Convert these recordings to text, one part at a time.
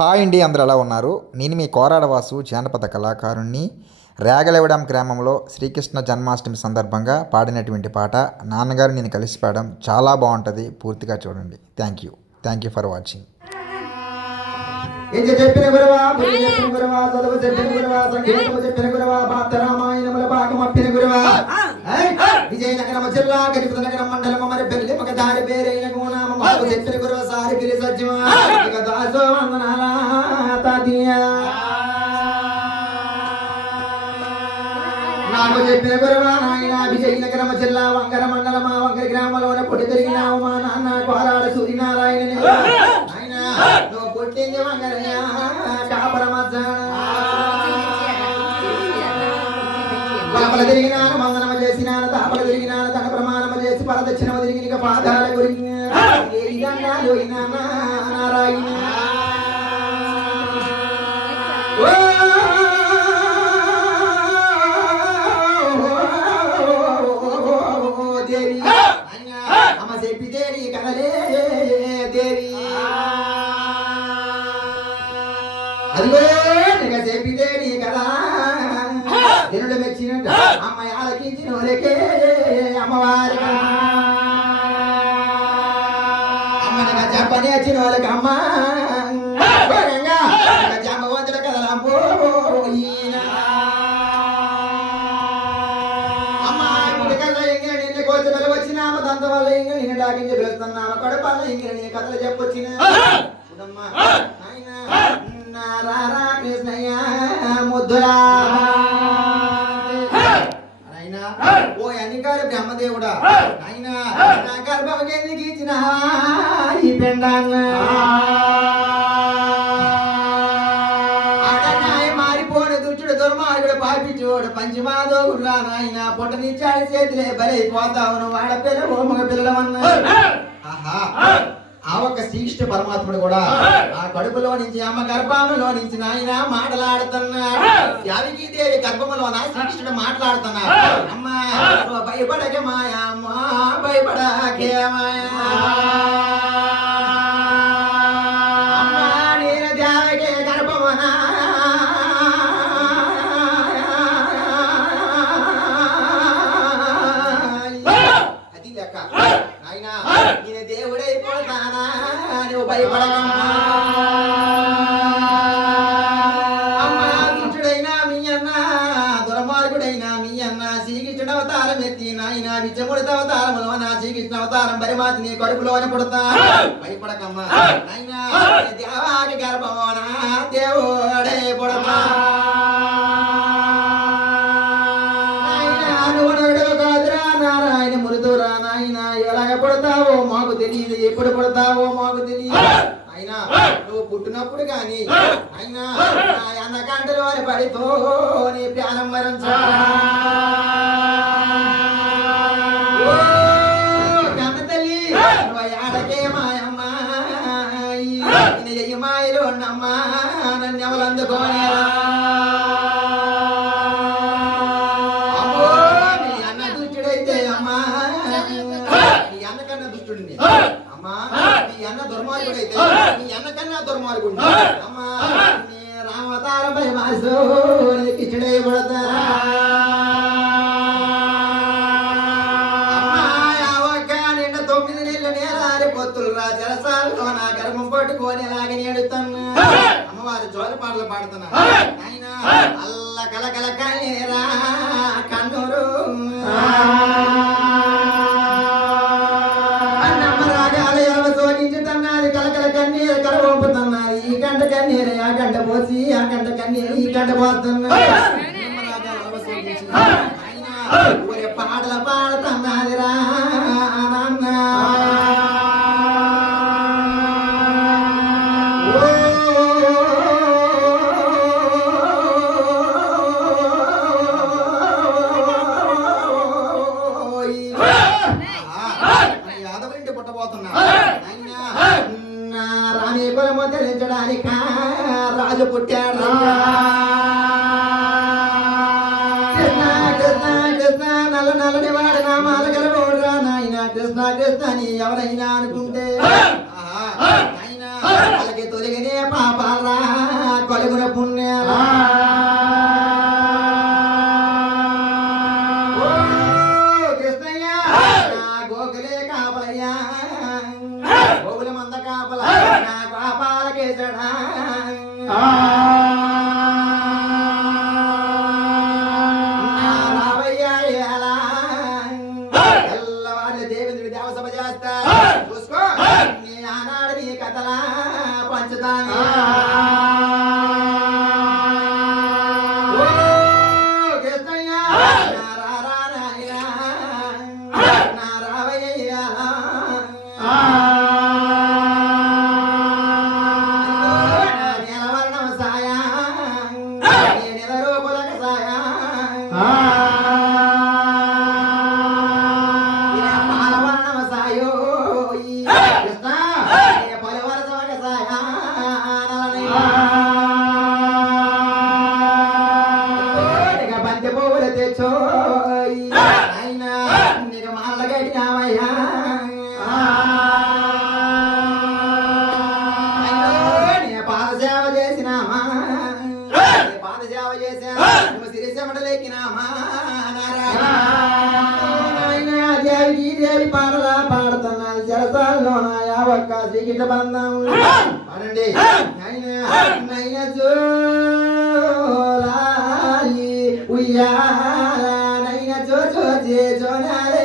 Hi అండి అందరూ ఎలా ఉన్నారు? నేను మీ కోరాడవాసు జానపద కళాకారుణ్ణి. రేగలవడం గ్రామంలో శ్రీకృష్ణ జన్మాష్టమి సందర్భంగా పాడినటువంటి పాట నాన్నగారు నేను కలిసి పాడడం చాలా బాగుంటుంది పూర్తిగా చూడండి. Thank you thank you for watching ఇంజ చెప్పిన గురవా చెప్పిన గురవా చదువు చెప్పిన గురవా సంగీతము చెప్పిన గురవా భారత రామాయణముల భాగం అప్పిన గురవా. ఏయ్! విజయనగరం జిల్లా గరిపుత నగరం మండలం మరి పెళ్ళి ఒక దారి పేరైన మాకు చెప్పిన గురవ సారి పిలి సత్యమా దాసో వందనాల తాతయ్య. నాకు చెప్పిన గురవా నాయన విజయనగరం జిల్లా వంగర మండలం ఆ వంగర గ్రామంలోనే పుట్టి తిరిగినావు మా నాన్న కోరాడ సూర్యనారాయణ నాయన నువ్వు పుట్టింది వంగరయ్య లోపల తిరిగినాను వందనమ నాయనా, ఓ అన్నికారు బ్రహ్మదేవుడా. నాయనా నా గర్భం ఎందుకు ఇచ్చిన ఈ పెండాన్న? పాపించోడు పంచమాదోగుడు రా నాయన. పొట్టనిచ్చాడు చేతిలే బలైపోతావు నువ్వు ఆడపిల్ల ఓ మగ పిల్లవన్నా ఆహా. ఆ ఒక్క శ్రీకృష్ణ పరమాత్ముడు కూడా ఆ కడుపులో నుంచి అమ్మ గర్భంలో నుంచి నాయన మాటలాడుతున్నాడు యావికి దేవి గర్భములోన శ్రీకృష్ణుడు మాట్లాడుతున్నాడు అమ్మ భయపడకే మాయా అమ్మ భయపడకే మాయా. నువ్వు భయపడకమ్మా అమ్మా దుష్టుడైనా మీ అన్న దుర్మార్గుడైనా మీ అన్న శ్రీకృష్ణుడు అవతారం ఎత్తి నాయన విచ్చముడిత అవతారములో నా శ్రీకృష్ణ అవతారం పరిమాతి నీ కడుపులోనే పుడతా. భయపడకమ్మా. నాయనా దేవాకి గర్భమోనా దేవుడే. పుట్టినప్పుడు కానీ అయినా నా అన్న గంటలు వారి పడితో నీ ప్రాణం మరించా. ఆడకే ఎయ్యి మాయలు ఉన్నమ్మా. నన్ను ఎవరు అన్న దుష్టుడైతే నీ దుష్టుడిని. అమ్మా నీ అన్న దుర్మార్గుడైతే నీ అన్న కన్నా దుర్మార్గుడిని అమ్మా నీ రామతారంపై మాసు కిచుడై పడతారా ఈ ఒక్క శ్రీకిట బంధం. అనండి నైన జోలాలి ఉయ్యాల. నైన జో జో జే జోనాలే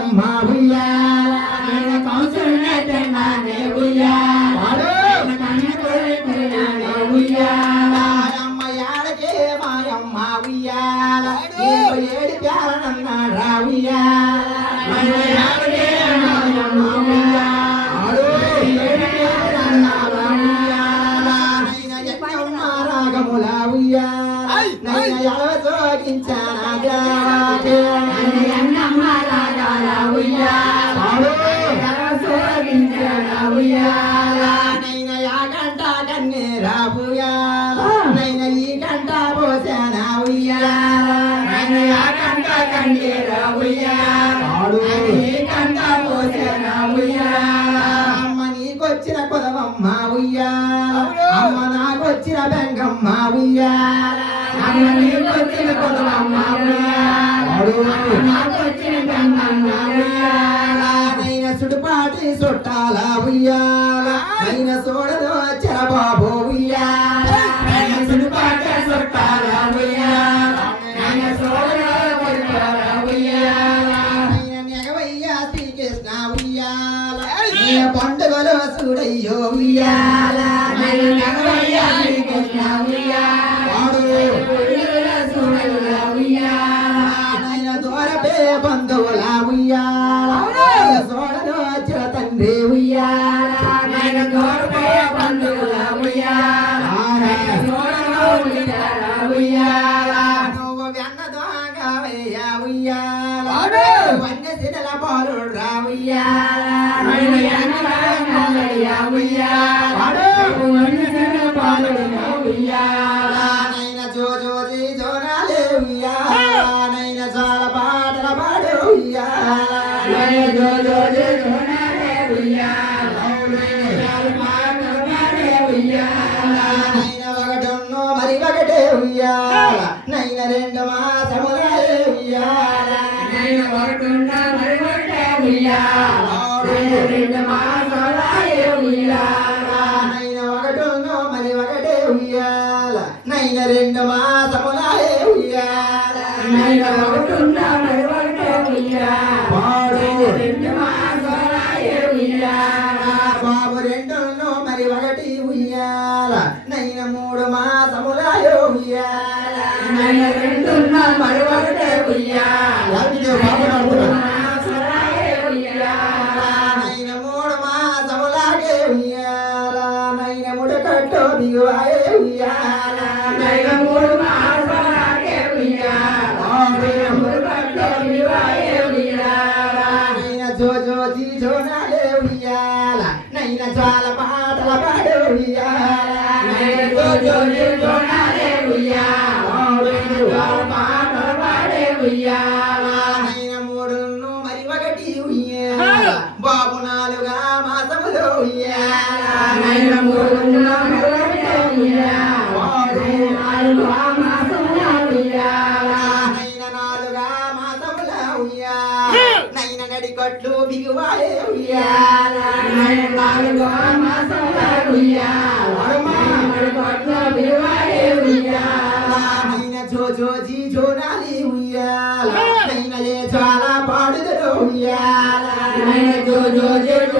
அம்மாவே వచ్చిన కులం నాకొచ్చిన నాయన సుడిపాటి చుట్టాల ఉయ్యాల. అయిన చూడదు చెరబాబు ఉయ్యాల. సుడిపాట పండుగలో చూడయ్యో ఉయ్యాల. చాలా ఏ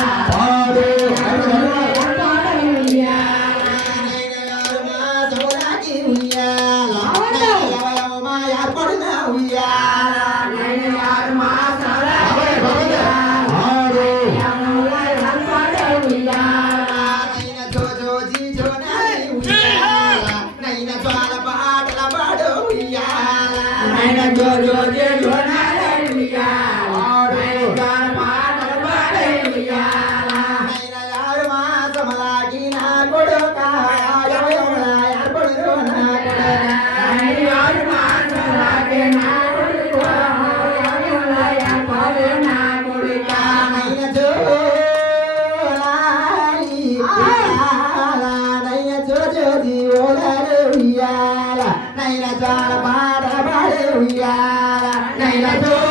ఉయ్యాల నైన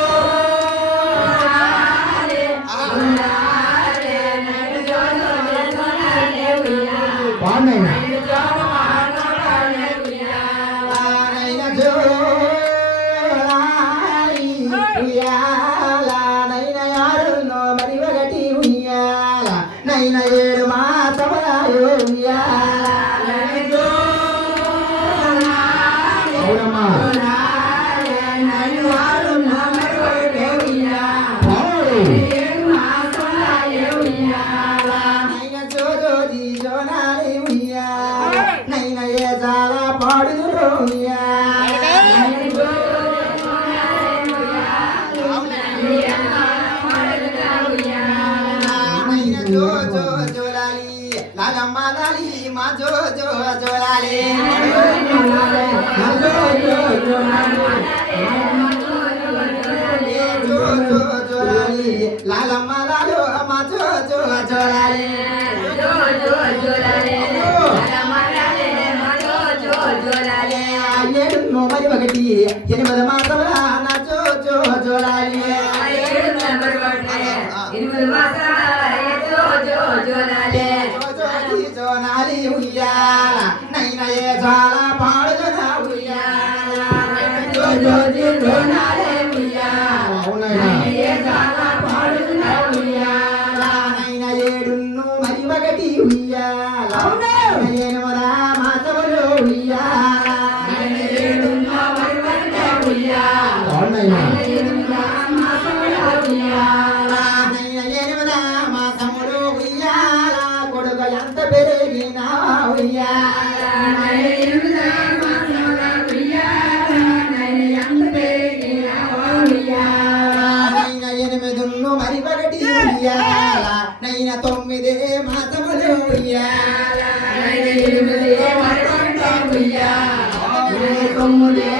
ఒకటి ఎనిమిది మాసముల నా చో చో జోలాలి ఎనిమిది మాసాలి ఉయ్యాల. నైనా ఏ చాలా ఎనిమిదున్ను మరి ఒకటి ఉయ్యాల. నైన తొమ్మిదే మాతములు ఉయ్యాల. తొమ్మిదే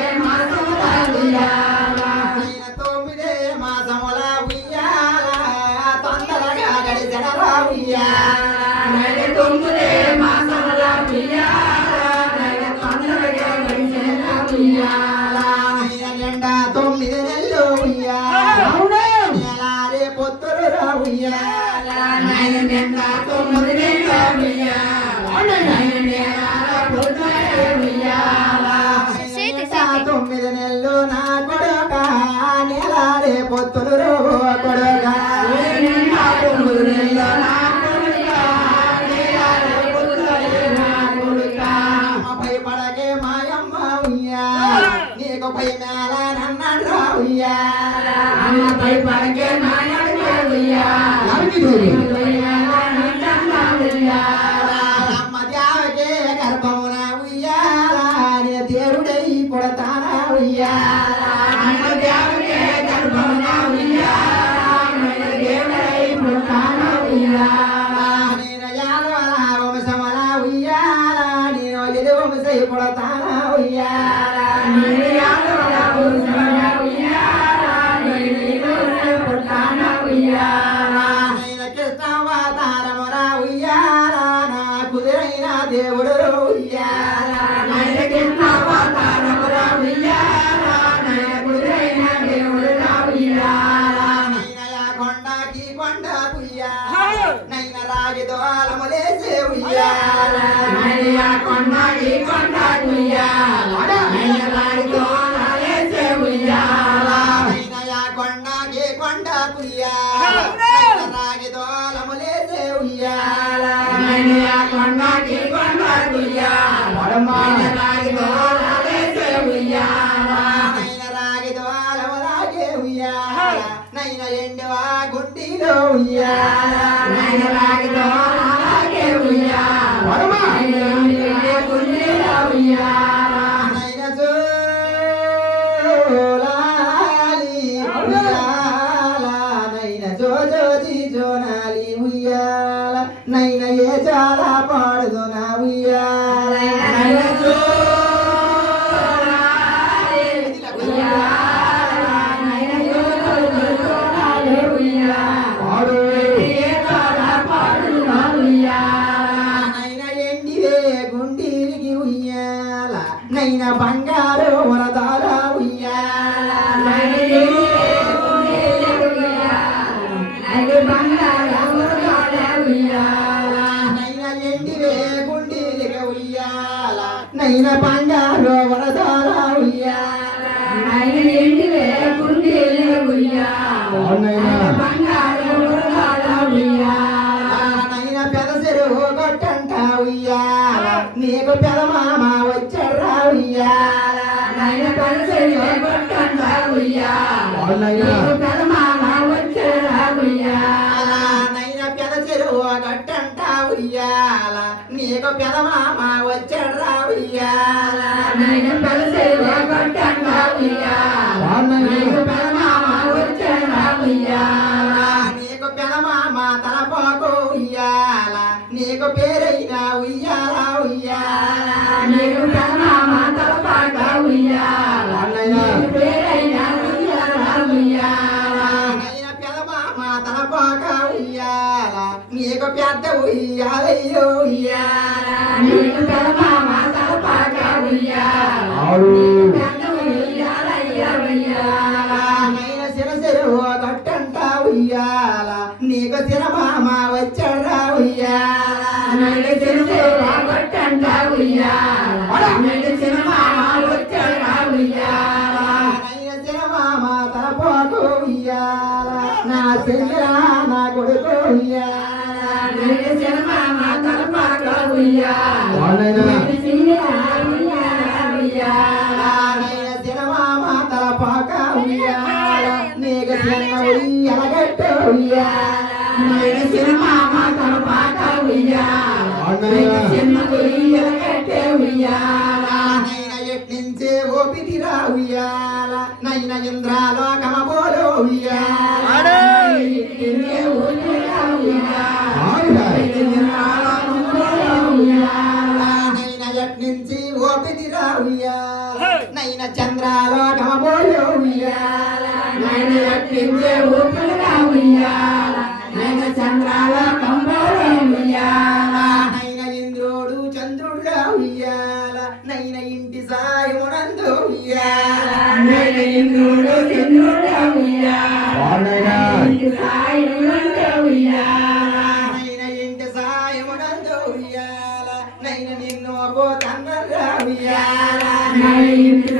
ఓ గట్టంట ఉయ్యాల నీకు పెదమామ వచ్చాడు రా ఉయ్యాల నేను కలిసి ఉయ్యాల ఉయ్యాలయ్యో ఉయ్యాల నీకు ఉయ్యాల నీకు తిరమామ వచ్చాడా ఉయ్యాల నన్ను ఉయ్యాల నన్ను తిరుమామ వచ్చాడా ఉయ్యాల నైన తిరుమామ తలపోటు ఉయ్యాల నా చెల్లె నా కొడుకు ఉయ్యాల இல்லையா ఆలయమునందు ఇంద్రుడు నైన ఇంటి సాయమునందు నైన నిన్ను అబో తన్నరా ఇంటి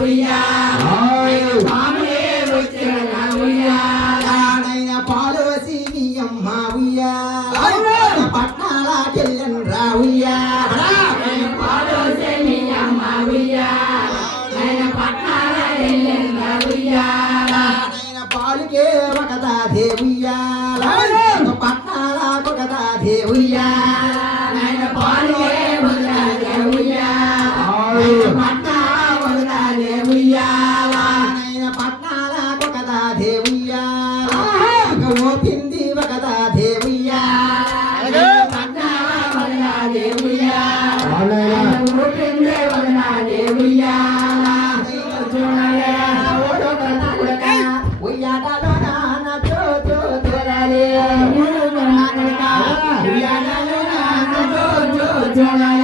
we are. Don't